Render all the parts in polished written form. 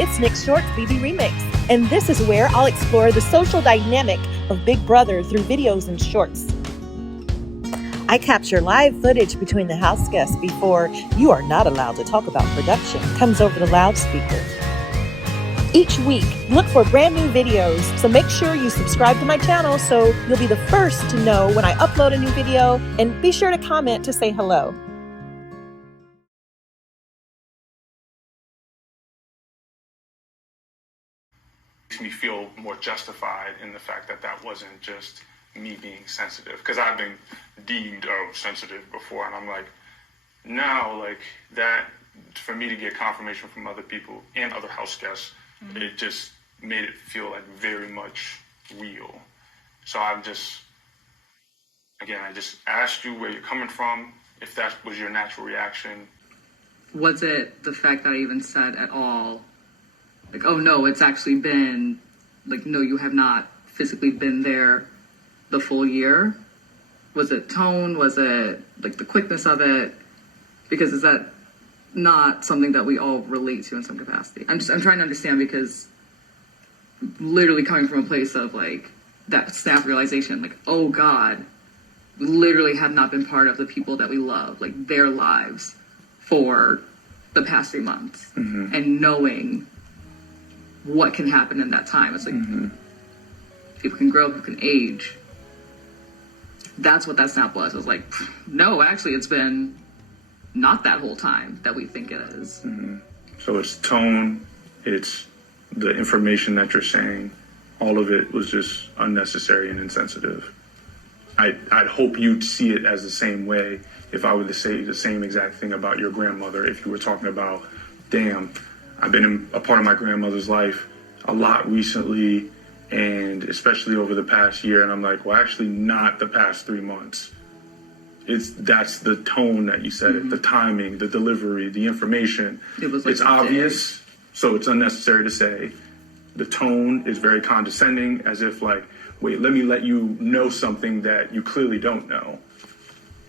it's Nick Short's BB Remix, and this is where I'll explore the social dynamic of Big Brother through videos and shorts. I capture live footage between the house guests before "You Are Not Allowed to Talk About Production" comes over the loudspeaker. Each week, look for brand new videos, so make sure you subscribe to my channel so you'll be the first to know when I upload a new video, and be sure to comment to say hello. Makes me feel more justified in the fact that that wasn't just me being sensitive, because I've been deemed sensitive before, and I'm like, now, like, that, for me to get confirmation from other people and other house guests, it just made it feel like very much real. So I just asked you where you're coming from, if that was your natural reaction. Was it the fact that I even said at all, like, oh no, it's actually been, like, no, you have not physically been there the full year? Was it tone? Was it, like, the quickness of it? Because is that not something that we all relate to in some capacity? I'm trying to understand, because literally coming from a place of, like, that snap realization, like, oh God, we literally have not been part of the people that we love, like, their lives for the past 3 months. And knowing what can happen in that time. It's like, people can grow, people can age. That's what that snap was. It was like, no, actually, it's been not that whole time that we think it is. So it's tone, it's the information that you're saying, all of it was just unnecessary and insensitive. I'd hope you'd see it as the same way if I were to say the same exact thing about your grandmother. If you were talking about, damn, I've been a part of my grandmother's life a lot recently, and especially over the past year, and I'm like, well, actually not the past 3 months. That's the tone that you said it, the timing, the delivery, the information. It was like, it's obvious, so it's unnecessary to say. The tone is very condescending, as if like, wait, let me let you know something that you clearly don't know.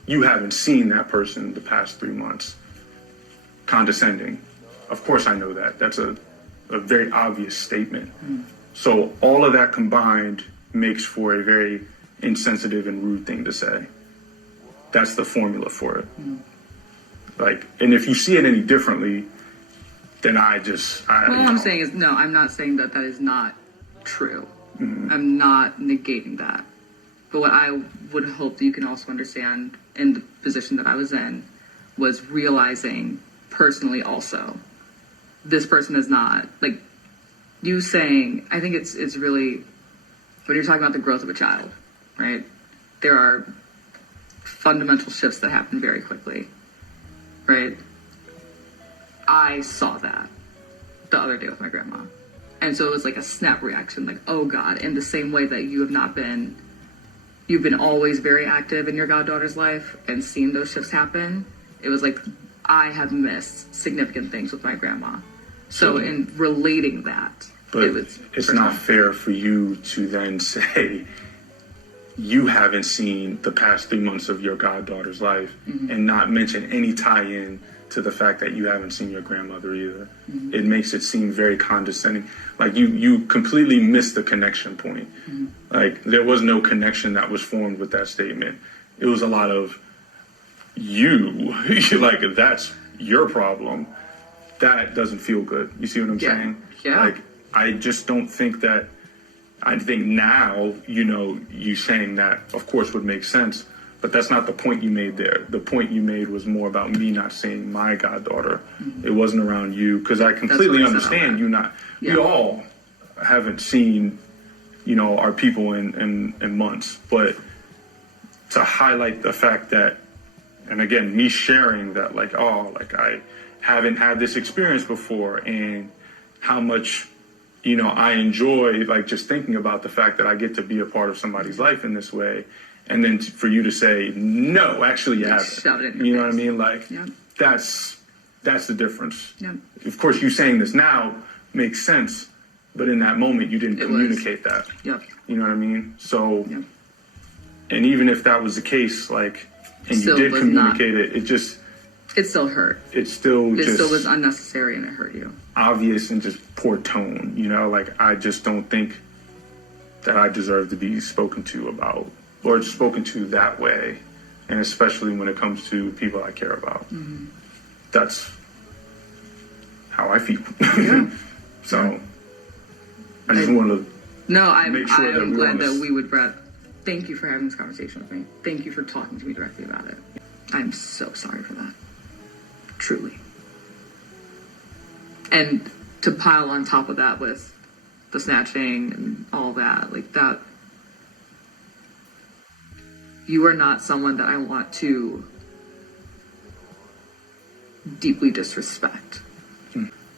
You haven't seen that person the past 3 months. Condescending. Of course I know that. That's a very obvious statement. So all of that combined makes for a very insensitive and rude thing to say. That's the formula for it. Like, and if you see it any differently, then I'm saying is, no, I'm not saying that that is not true. I'm not negating that. But what I would hope that you can also understand in the position that I was in was realizing personally also, this person is not, like, you saying, I think it's really, when you're talking about the growth of a child, right? There are fundamental shifts that happen very quickly, right? I saw that the other day with my grandma. And so it was like a snap reaction, like, oh God, in the same way that you've been always very active in your goddaughter's life and seen those shifts happen. It was like, I have missed significant things with my grandma. So in relating that, but it's not fair for you to then say you haven't seen the past 3 months of your goddaughter's life and not mention any tie-in to the fact that you haven't seen your grandmother either. It makes it seem very condescending. Like you completely missed the connection point. Like there was no connection that was formed with that statement. It was a lot of you, like that's your problem. That doesn't feel good. You see what I'm saying? Yeah. Like I just don't think that, I think now, you saying that of course would make sense. But that's not the point you made there. The point you made was more about me not seeing my goddaughter. It wasn't around you, because I completely understand you not. We all haven't seen, our people in months. But to highlight the fact that, and again, me sharing that, like, oh, like I haven't had this experience before, and how much, I enjoy, like, just thinking about the fact that I get to be a part of somebody's life in this way. And then for you to say, no, actually you haven't. You know what I mean? Like, that's the difference. Of course, you saying this now makes sense, but in that moment, you didn't communicate that. You know what I mean? So, and even if that was the case, like, and you did communicate it, it still hurt. It still was unnecessary and it hurt you. obvious and just poor tone, you know, like I just don't think that I deserve to be spoken to about or spoken to that way. And especially when it comes to people I care about. Mm-hmm. That's how I feel. Yeah. So I just want to I'm glad that we would, Brett. Thank you for having this conversation with me. Thank you for talking to me directly about it. I'm so sorry for that. Truly. And to pile on top of that with the snatching and all that, like that, you are not someone that I want to deeply disrespect.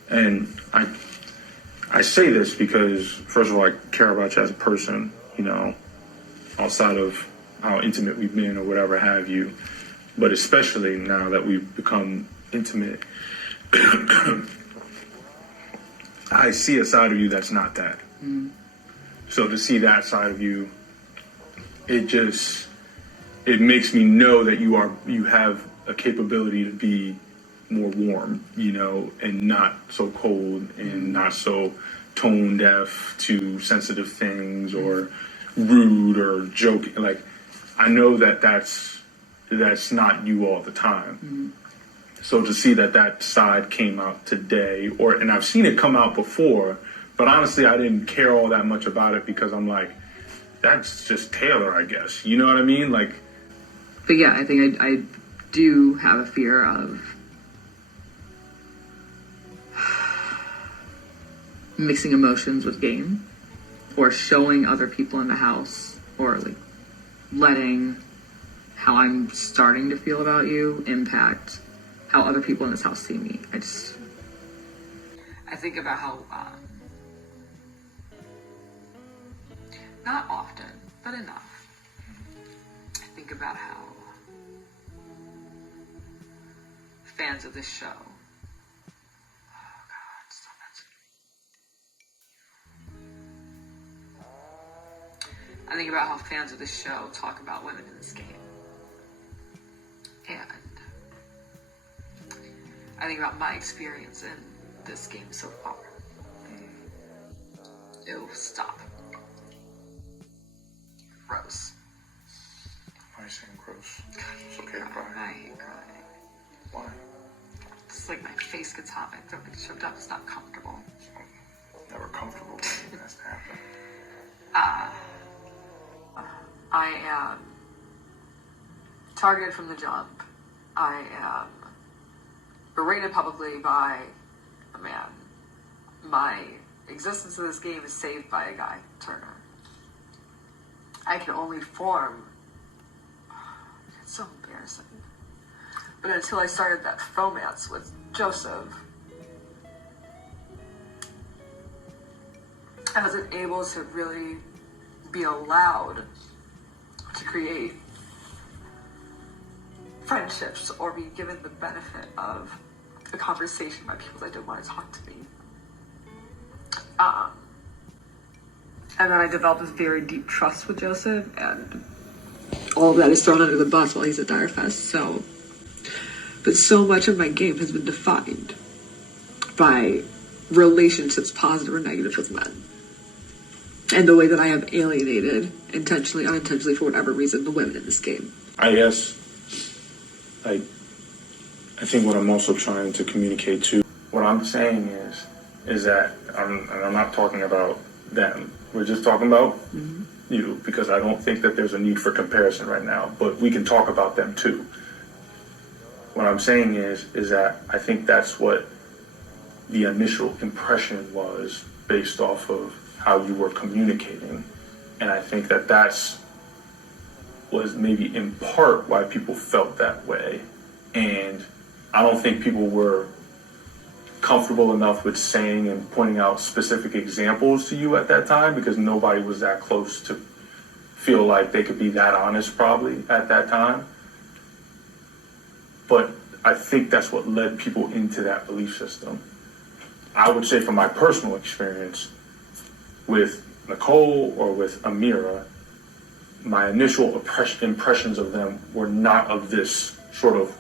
And I say this because, first of all, I care about you as a person, you know, outside of how intimate we've been or whatever have you. But especially now that we've become intimate, I see a side of you that's not that. Mm. So to see that side of you, it makes me know that you have a capability to be more warm, you know, and not so cold and not so tone deaf to sensitive things or rude or joking. Like, I know that that's not you all the time. Mm-hmm. So to see that side came out today, and I've seen it come out before, but honestly, I didn't care all that much about it because I'm like, that's just Taylor, I guess. You know what I mean? Like, but yeah, I think I do have a fear of mixing emotions with game or showing other people in the house or like letting how I'm starting to feel about you impact how other people in this house see me. I think about how, not often, but enough. I think about how fans of this show, I think about how fans of this show talk about women in this game. And I think about my experience in this game so far. Ew, stop. Gross. Why are you saying gross? It's okay to cry. I hate crying. Why? It's like my face gets hot, my throat gets choked up, it's not comfortable. It's never comfortable when it has to happen. I am targeted from the jump. I am berated publicly by a man. My existence in this game is saved by a guy, Turner. I can only form. It's so embarrassing. But until I started that romance with Joseph, I wasn't able to really be allowed to create friendships or be given the benefit of a conversation by people that didn't want to talk to me. And then I developed this very deep trust with Joseph, and all of that is thrown under the bus while he's at Direfest. But so much of my game has been defined by relationships, positive or negative, with men. And the way that I have alienated, intentionally, unintentionally, for whatever reason, the women in this game. I guess, I think what I'm also trying to communicate to, what I'm saying is that, I'm not talking about them. We're just talking about you, because I don't think that there's a need for comparison right now, but we can talk about them too. What I'm saying is that I think that's what the initial impression was based off of how you were communicating. And I think that was maybe in part why people felt that way. And I don't think people were comfortable enough with saying and pointing out specific examples to you at that time, because nobody was that close to feel like they could be that honest probably at that time. But I think that's what led people into that belief system. I would say from my personal experience with Nicole or with Amira, my initial impressions of them were not of this sort of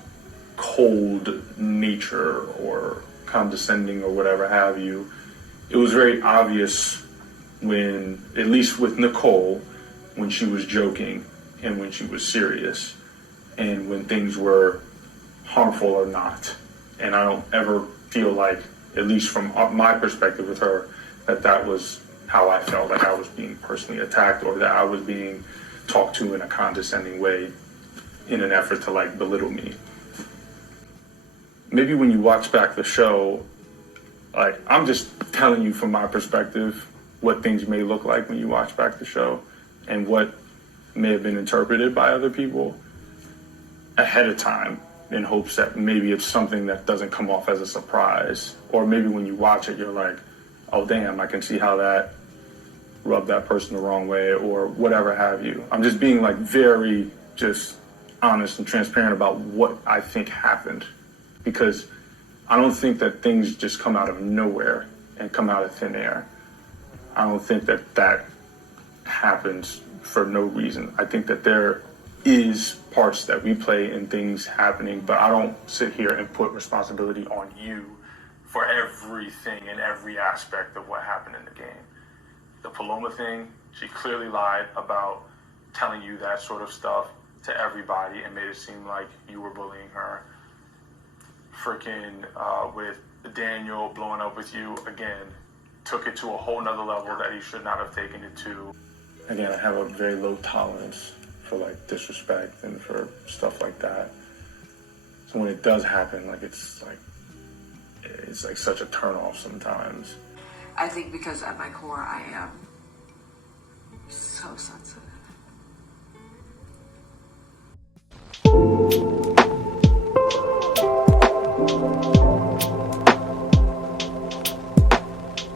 cold nature or condescending or whatever have you. It was very obvious when, at least with Nicole, when she was joking and when she was serious, and when things were harmful or not. And I don't ever feel like, at least from my perspective with her, that was how I felt, like I was being personally attacked or that I was being talked to in a condescending way in an effort to like belittle me. Maybe when you watch back the show, like I'm just telling you from my perspective what things may look like when you watch back the show and what may have been interpreted by other people ahead of time in hopes that maybe it's something that doesn't come off as a surprise. Or maybe when you watch it, you're like, oh damn, I can see how that rubbed that person the wrong way or whatever have you. I'm just being like very just honest and transparent about what I think happened, because I don't think that things just come out of nowhere and come out of thin air. I don't think that happens for no reason. I think that there is parts that we play in things happening, but I don't sit here and put responsibility on you for everything and every aspect of what happened in the game. The Paloma thing, she clearly lied about telling you that sort of stuff to everybody and made it seem like you were bullying her. Freaking with Daniel blowing up with you, again, took it to a whole nother level that he should not have taken it to. Again, I have a very low tolerance for like disrespect and for stuff like that. So when it does happen, like it's like such a turnoff sometimes. I think because at my core I am so sensitive.